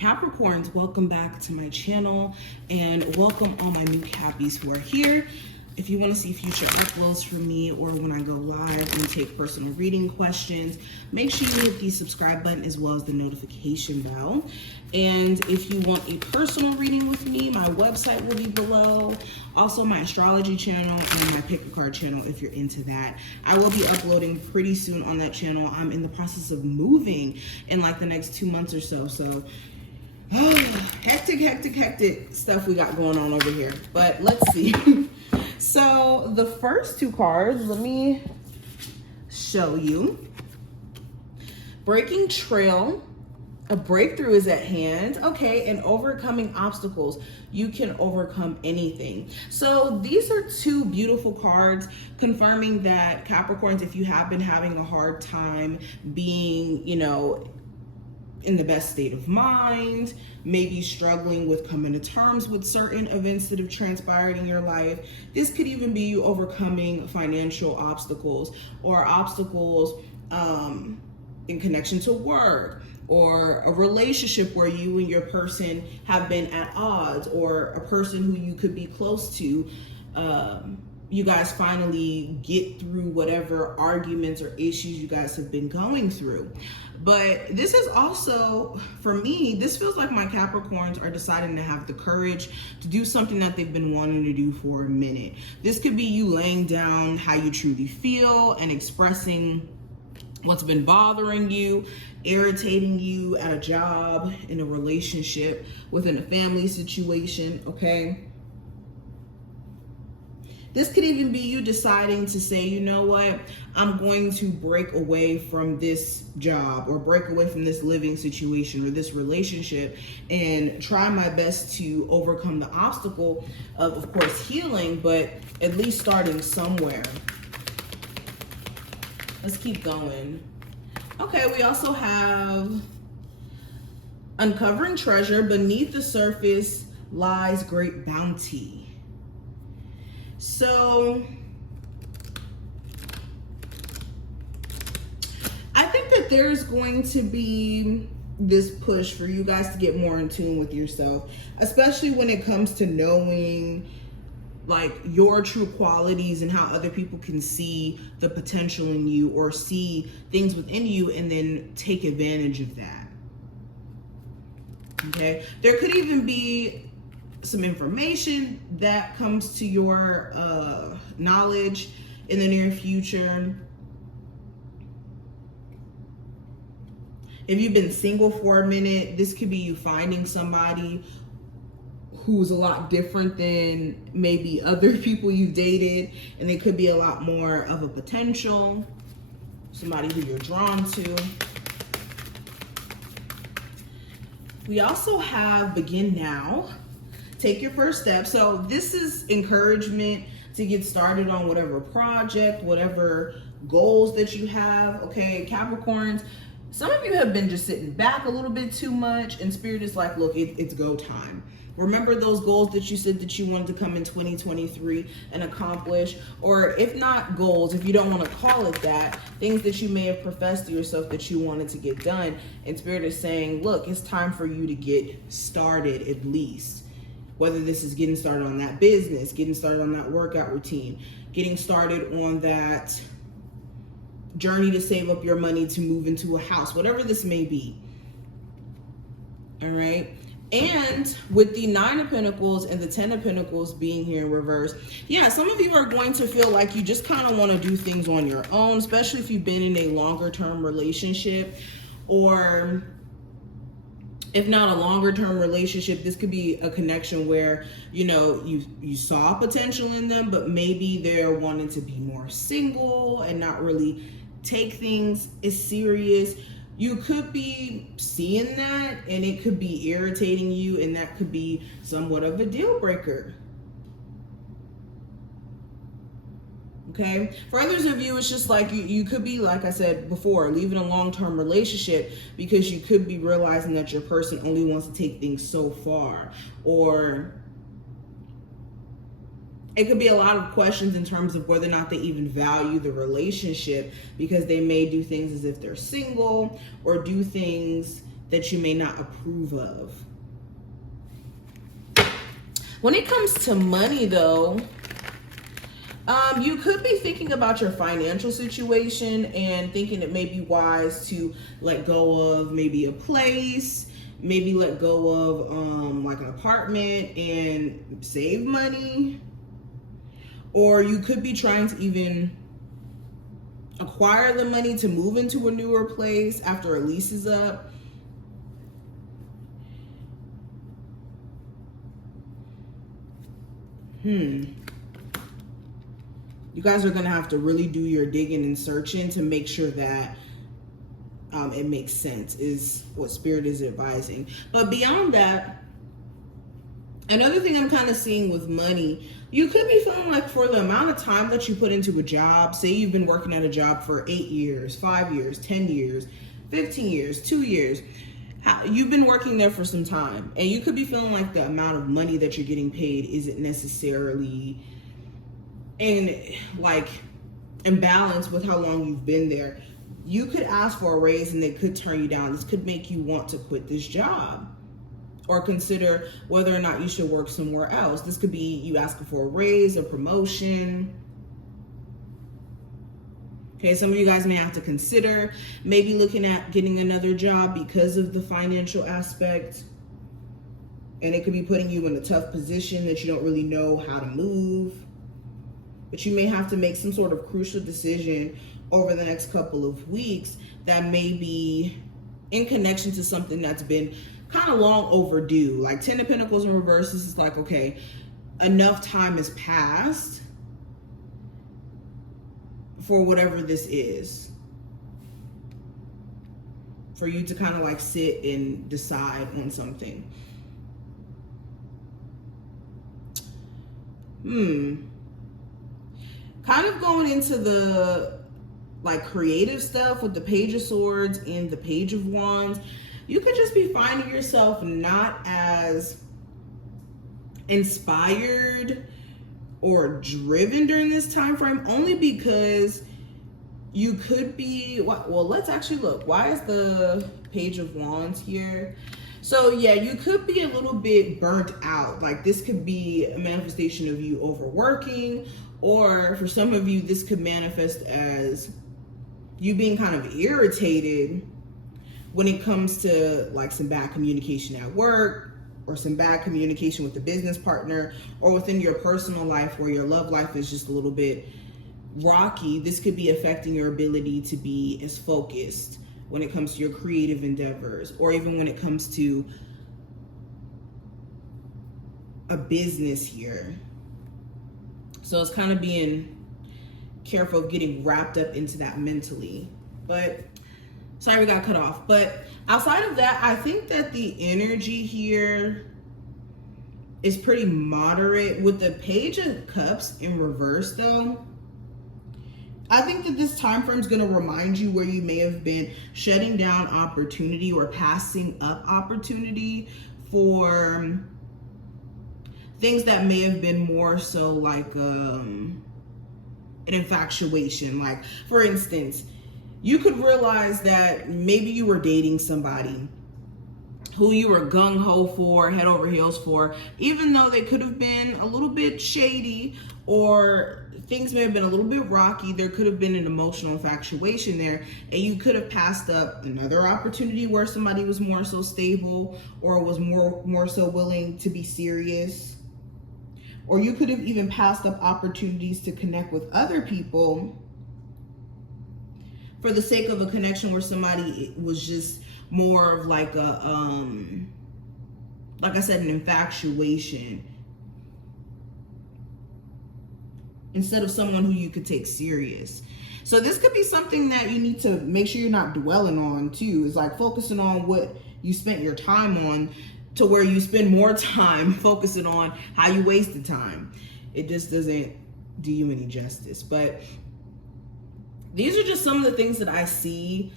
Capricorns, welcome back to my channel and welcome all my new Cappies who are here. If you want to see future uploads from me or when I go live and take personal reading questions, make sure you hit the subscribe button as well as the notification bell. And if you want a personal reading with me, my website will be below. Also my astrology channel and my pick a card channel if you're into that. I will be uploading pretty soon on that channel. I'm in the process of moving in like the next 2 months or so. So hectic stuff we got going on over here. But let's see. So the first two cards, let me show you. Breaking trail, a breakthrough is at hand. Okay, and overcoming obstacles. You can overcome anything. So these are two beautiful cards confirming that Capricorns, if you have been having a hard time being, in the best state of mind, maybe struggling with coming to terms with certain events that have transpired in your life. This could even be you overcoming financial obstacles or obstacles in connection to work or a relationship where you and your person have been at odds, or a person who you could be close to. You guys finally get through whatever arguments or issues you guys have been going through. But this is also, for me, this feels like my Capricorns are deciding to have the courage to do something that they've been wanting to do for a minute. This could be you laying down how you truly feel and expressing what's been bothering you, irritating you at a job, in a relationship, within a family situation, okay? This could even be you deciding to say, you know what, I'm going to break away from this job or break away from this living situation or this relationship and try my best to overcome the obstacle of course, healing, but at least starting somewhere. Let's keep going. Okay, we also have uncovering treasure. Beneath the surface lies great bounty. So I think that there's going to be this push for you guys to get more in tune with yourself, especially when it comes to knowing like your true qualities and how other people can see the potential in you or see things within you and then take advantage of that. Okay, there could even be some information that comes to your knowledge in the near future. If you've been single for a minute, this could be you finding somebody who's a lot different than maybe other people you dated, and they could be a lot more of a potential, somebody who you're drawn to. We also have begin now. Take your first step. So this is encouragement to get started on whatever project, whatever goals that you have. Okay, Capricorns, some of you have been just sitting back a little bit too much, and Spirit is like, look, it's go time. Remember those goals that you said that you wanted to come in 2023 and accomplish, or if not goals, if you don't want to call it that, things that you may have professed to yourself that you wanted to get done. And Spirit is saying, look, it's time for you to get started at least. Whether this is getting started on that business, getting started on that workout routine, getting started on that journey to save up your money to move into a house, whatever this may be. All right. And with the 9 of Pentacles and the 10 of Pentacles being here in reverse, yeah, some of you are going to feel like you just kind of want to do things on your own, especially if you've been in a longer term relationship, or if not a longer term relationship, this could be a connection where, you saw potential in them, but maybe they're wanting to be more single and not really take things as serious. You could be seeing that and it could be irritating you, and that could be somewhat of a deal breaker. Okay, for others of you, it's just like you could be, like I said before, leaving a long-term relationship because you could be realizing that your person only wants to take things so far, or it could be a lot of questions in terms of whether or not they even value the relationship, because they may do things as if they're single or do things that you may not approve of. When it comes to money though, you could be thinking about your financial situation and thinking it may be wise to let go of maybe a place, maybe let go of like an apartment and save money. Or you could be trying to even acquire the money to move into a newer place after a lease is up. You guys are going to have to really do your digging and searching to make sure that it makes sense, is what Spirit is advising. But beyond that, another thing I'm kind of seeing with money, you could be feeling like for the amount of time that you put into a job, say you've been working at a job for 8 years, 5 years, 10 years, 15 years, 2 years, you've been working there for some time, and you could be feeling like the amount of money that you're getting paid isn't necessarily in balance with how long you've been there. You could ask for a raise and they could turn you down. This could make you want to quit this job or consider whether or not you should work somewhere else. This could be you asking for a raise, a promotion. Okay, some of you guys may have to consider maybe looking at getting another job because of the financial aspect. And it could be putting you in a tough position that you don't really know how to move. But you may have to make some sort of crucial decision over the next couple of weeks that may be in connection to something that's been kind of long overdue. Like 10 of Pentacles in reverse, this is like, okay, enough time has passed for whatever this is, for you to kind of like sit and decide on something. Kind of going into the like creative stuff with the Page of Swords and the Page of Wands, you could just be finding yourself not as inspired or driven during this time frame, only because you could be, well, let's actually look. Why is the Page of Wands here? So yeah, you could be a little bit burnt out. Like this could be a manifestation of you overworking, or for some of you, this could manifest as you being kind of irritated when it comes to like some bad communication at work, or some bad communication with the business partner, or within your personal life where your love life is just a little bit rocky. This could be affecting your ability to be as focused when it comes to your creative endeavors, or even when it comes to a business here. So it's kind of being careful of getting wrapped up into that mentally. But sorry, we got cut off. But outside of that, I think that the energy here is pretty moderate. With the Page of Cups in reverse though, I think that this time frame is going to remind you where you may have been shutting down opportunity or passing up opportunity for things that may have been more so like an infatuation. Like, for instance, you could realize that maybe you were dating somebody who you were gung-ho for, head over heels for, even though they could have been a little bit shady, or things may have been a little bit rocky. There could have been an emotional infatuation there, and you could have passed up another opportunity where somebody was more so stable, or was more so willing to be serious. Or you could have even passed up opportunities to connect with other people for the sake of a connection where somebody was just more of like a, like I said, an infatuation, instead of someone who you could take serious. So this could be something that you need to make sure you're not dwelling on too. Is like focusing on what you spent your time on, to where you spend more time focusing on how you wasted time. It just doesn't do you any justice. But these are just some of the things that I see